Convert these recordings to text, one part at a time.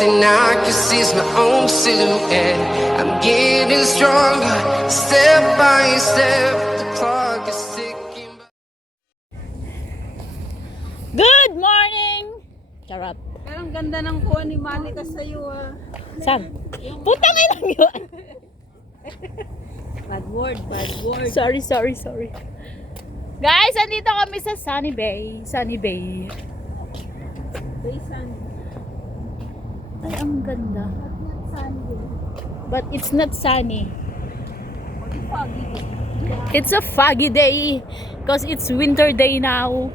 thing I can see is my own silhouette. I'm getting stronger, step by step. The clock is ticking. Good morning! Charot. Pero ang ganda ng kuha ni Malika sa'yo ah. Saan? Putang ilang yun! Bad word, bad word. Sorry. Guys, andito kami sa Sunny Bay. Sunny Bay. Baysan. Ay, ang ganda. But it's not sunny. It's a foggy day. Because it's winter day now.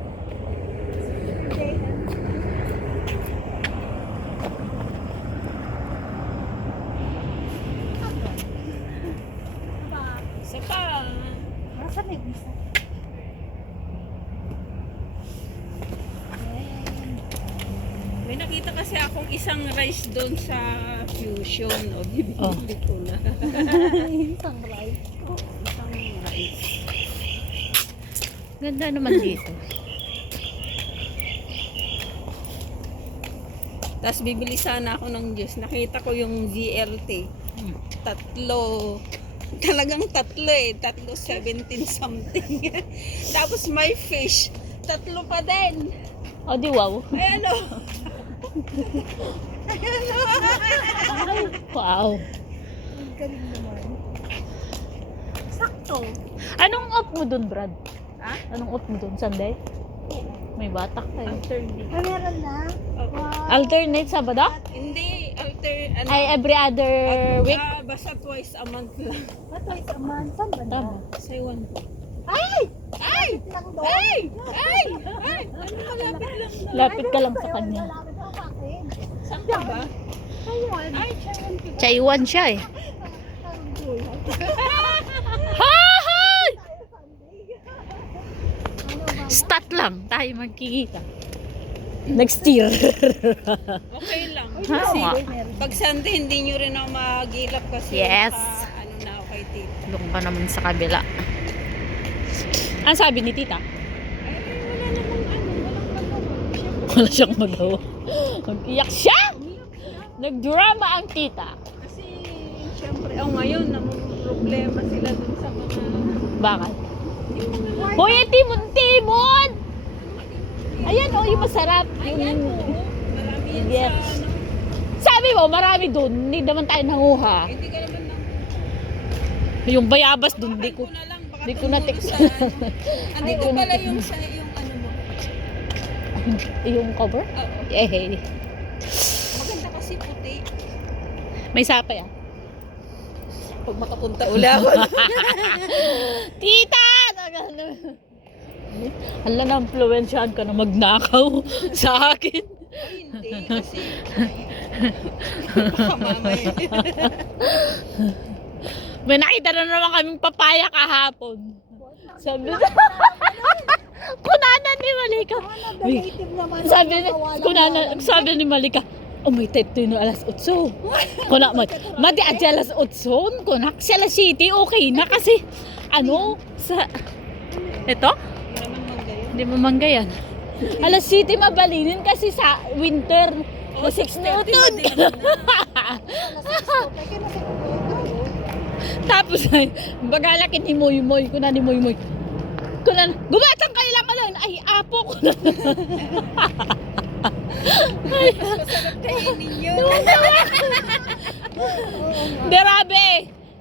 Isa pa. May nakita kasi akong isang rice doon sa Fusion. O, bibili ko na. Isang rice. Ganda naman dito. Tapos bibili sana ako ng juice. Nakita ko yung VLT. Tatlo. Talagang tatlo eh. Tatlo 17 something. Tapos may fish. Tatlo pa din. O, di wow. Ay ano? Wow. Sakto. Anong off mo dun, Brad? Ha? Anong off mo dun? Sunday? May batak kayo. Alternate. Meron na? Alternate Sabado? Hindi. Ano? Ay, every other week? Basta twice a month lang. Twice a month. Saan ba na? Tama. Sa iwan ko. Ay! Ay! Lang doon. Ay! Ay! Ay! Ano malapit lang na? Lapit ka lang sa kanya. Malapit ako sa akin. Saan ka ba? Ayun. Ay, Charon ka. Chaiwan siya eh. Hi! Stat lang. Tayo magkikita. Nag-steer. Okay lang. Ha, Kasi nga. pag Sunday, hindi nyo rin ako magilap kasi Yes. ano na ako kay Tito. Doon pa naman sa kabila. Ang sabi ni tita? Ay, wala namang walang magawa. Siyempre, Wala siyang magawa. Mag-iyak siya! Nagdrama ang tita. kasi, siyempre, ngayon, problema sila dun sa mga, Bakit? yung mga, Hoy, timon-timon! Ayan, oh, yung masarap. ayan Yung... po, marami yan Yes. sa, ano, Sabi mo, marami doon. Hindi naman tayo nanguha. hindi ka naman na, Yung bayabas doon, di ko... na lang, baka di ko na-text. sa, ano, andito pala yung sa, yung ano mo, Yung cover? oo, Eh, maganda kasi puti, may sapay ah. pag makapunta uli ako, Tita! Hala, na-influensyahan ka na magnakaw sa akin. Ay, hindi, kasi, baka mamaya, May nakita na naman kaming papaya kahapon. Sabi na, kunanan ni Malika. Uy, Native naman. sabi ni Malika, oh may teto no alas 8. Kuna mo, madi adya alas 8. Kuna sa alas 7, okay na kasi ano sa ito? hindi naman Hindi mo manggayon. manggayan. Alas 7 mabalinin kasi sa winter. Oh, 6 na 6:30 utod. na. Tapos ay, bagalakin ni Moy Moy, kuna ni Moy Moy. Kuna, gumatang kayo lang alon. Ay, apo ko na. Masarap kainin yun. Derabe!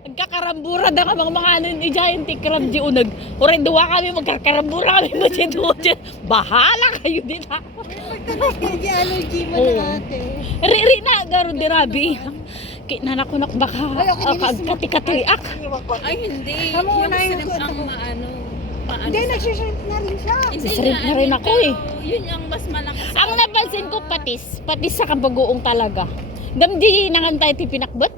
Nagkakarambura na ka mga ano ni Giant Crab di unag. Oray duwa kami magkakarambura kami mo dyan. Bahala kayo din ha. Kaya allergy mo Oo. na ate. Riri na, garo derabe. Kinanak ko na baka kati-katiak. Ay, hindi. Tama Yung na yung shrimp ang maano. Hindi, nagsishrimp na rin siya. Hindi Shrimp na rin ako eh. Yun yung mas malakas. Ang napansin ko patis. Patis sa kabagoong talaga. Damdi nangan tayo ti pinakbot.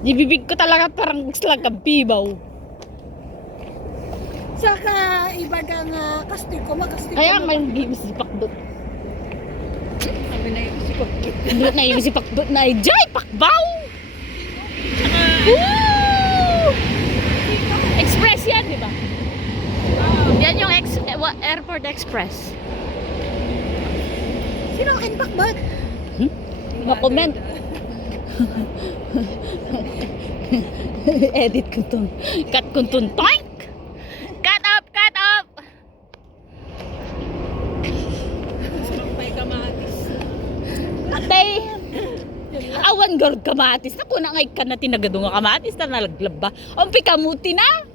Di bibig ko talaga parang gusto lang kabibaw. Saka iba kang kastiko, makastiko. Kaya may gibis si pakbot. Sabi na yung si Kokit. Hindi na ibig si pakbot na ay jay pakbaw. Woo! Express yan, di ba? Yan yung Airport Express. Sino ang bakbot? Ma-comment. Edit ko to. Cut ko to. Toink! Cut up! Cut up! May kamatis. Atay! Awan garod kamatis. Naku na ngay ka na tinagadong nga kamatis na nalaglab ba? Umpi kamuti na!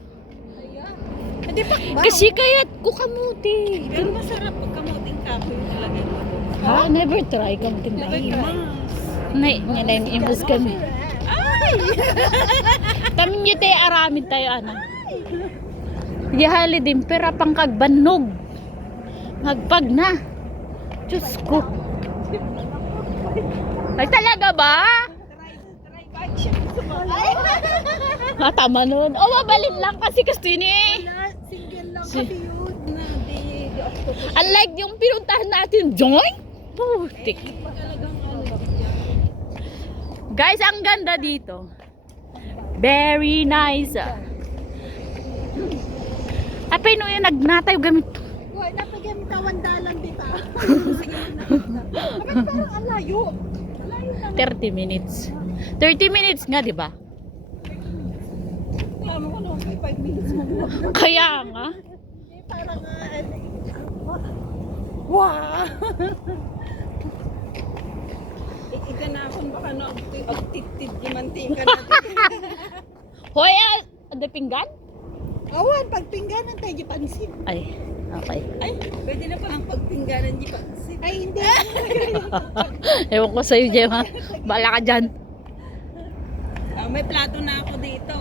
Hindi pa ba? Kasi kaya't ko kamuti. Pero masarap pag kamuting kahoy talaga. Ha? Never try kamuting ba? Nay, imus kami. Kami nyo tayo aramin tayo, ano. Yahali din, pera pang kagbanog. Magpag na. Diyos ko. Ay, talaga ba? Tama nun. O, mabalin lang kasi gusto yun eh. Single lang kasi yun. Unlike yung pinuntahan natin, join? Putik. Guys, ang ganda dito. Very nice. Apay no yung nagnatayo gamit. Uy, napagamit awan dalan dita. Bakit parang ang layo? Layo lang. 30 minutes. 30 minutes nga, di ba? Ano ko naman, 5 minutes mo. Kaya nga. Hindi, parang wow! Ikanakon baka na agtitid di mantika natin. Hoy, ada pinggan? Awan, pagpingganan tayo di pansin. Ay, okay. Ay, pwede na palang pagpingganan di pansit. Ay, hindi. Ewan ko sa'yo, Gemma. Bala ka dyan. May plato na ako dito.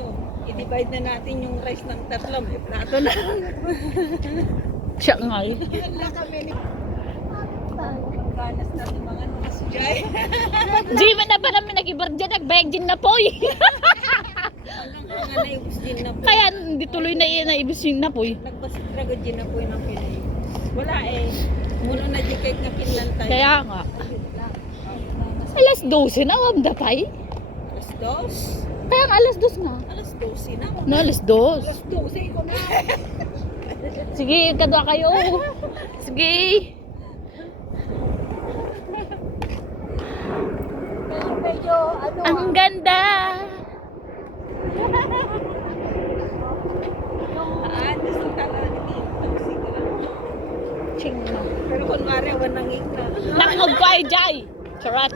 I-divide na natin yung rice ng tatlo. May plato na. Siya nga eh. Wala kami ni... Ganas natin mga nasujay. Di man na pa namin nag-ibar dyan, nagbayag din na po eh. Hanggang nga naibus din na po. Kaya hindi tuloy na iyan na ibis yung napoy. Nagbasit ragod din na po yung pinay. Wala eh. Muna na di kahit nakinlan tayo. Kaya nga. Alas 12 na, wam dapay. Alas 2. Kaya nga alas 2 nga. Alas 12 na. No, alas 2. Alas 12 ko na. Sige, kadwa kayo. Sige. Medyo, ano, Ang ganda. Gusto talaga dito. Sige lang. Ching na. Pero kunwari, wanangik na. Nakog pa ay jay. Charat.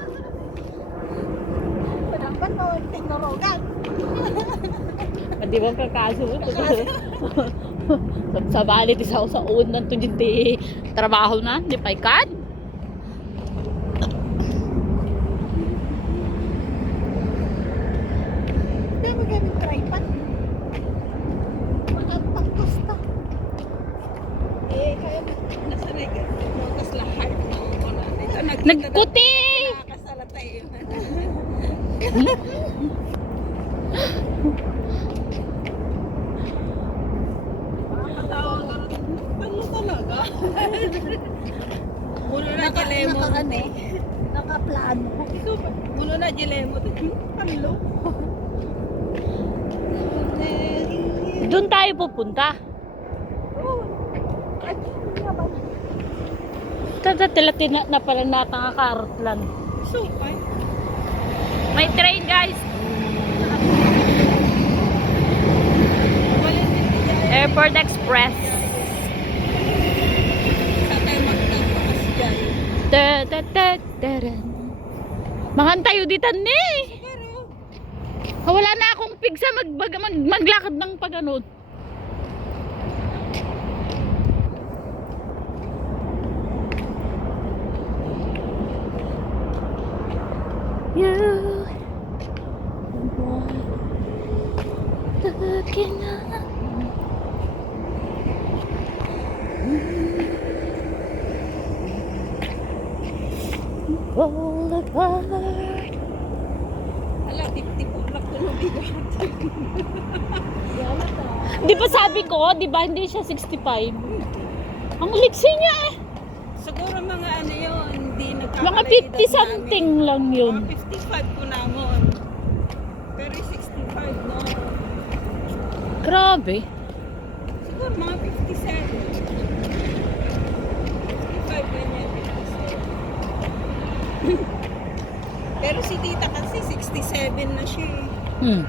dapat mo teknologan. Di ba kakaso? Sa bali, isa ako sa unan to di trabaho na. Di pa ikan. Hindi mo gamit tripod. Makapagpasta. Kaya nasanay ka. Tapos lahat ng una. Ito, Nagputi! Nakakasala tayo. Ano talaga? Mulo na dilemo. Nakaplano. Mulo na dilemo. Panlo. Doon tayo pupunta. Tatatilati na pala natangakarotlan. So, ay. May train guys. Airport Express. Sa tayo magtagpakas dyan. Tataran. Makantayo ditan ni. Wala na akong pigsa maglakad ng paganood. You looking up. Fall apart. Ala, tip-tip lang ito mabigat. Di ba sabi ko, di ba hindi siya 65? Ang liksi niya eh. Siguro mga ano yun, hindi Mga nagkakalay 50 something lang yun. Mga 55 ko namon. Pero 65 no. Grabe. Siguro mga 57. 55 ganyan. 57. 67 na siya eh. Hmm.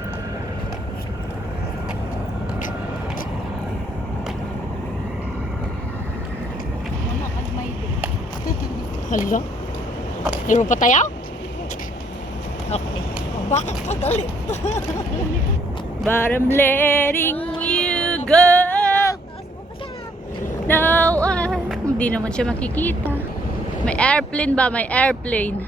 Mama, pag may Hala. Laro pa tayo? Okay. Bakit ka galit? But I'm letting you go. Now hindi naman siya makikita. May airplane ba? May airplane.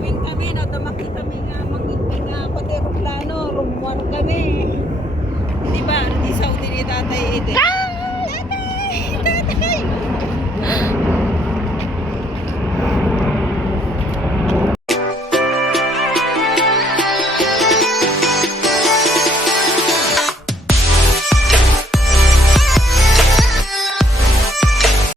Uwing kami, no, tamaki kami nga, magiging nga pati aeroplano, room 1 kami. Di ba? Di Saudi ni Tatay Eden.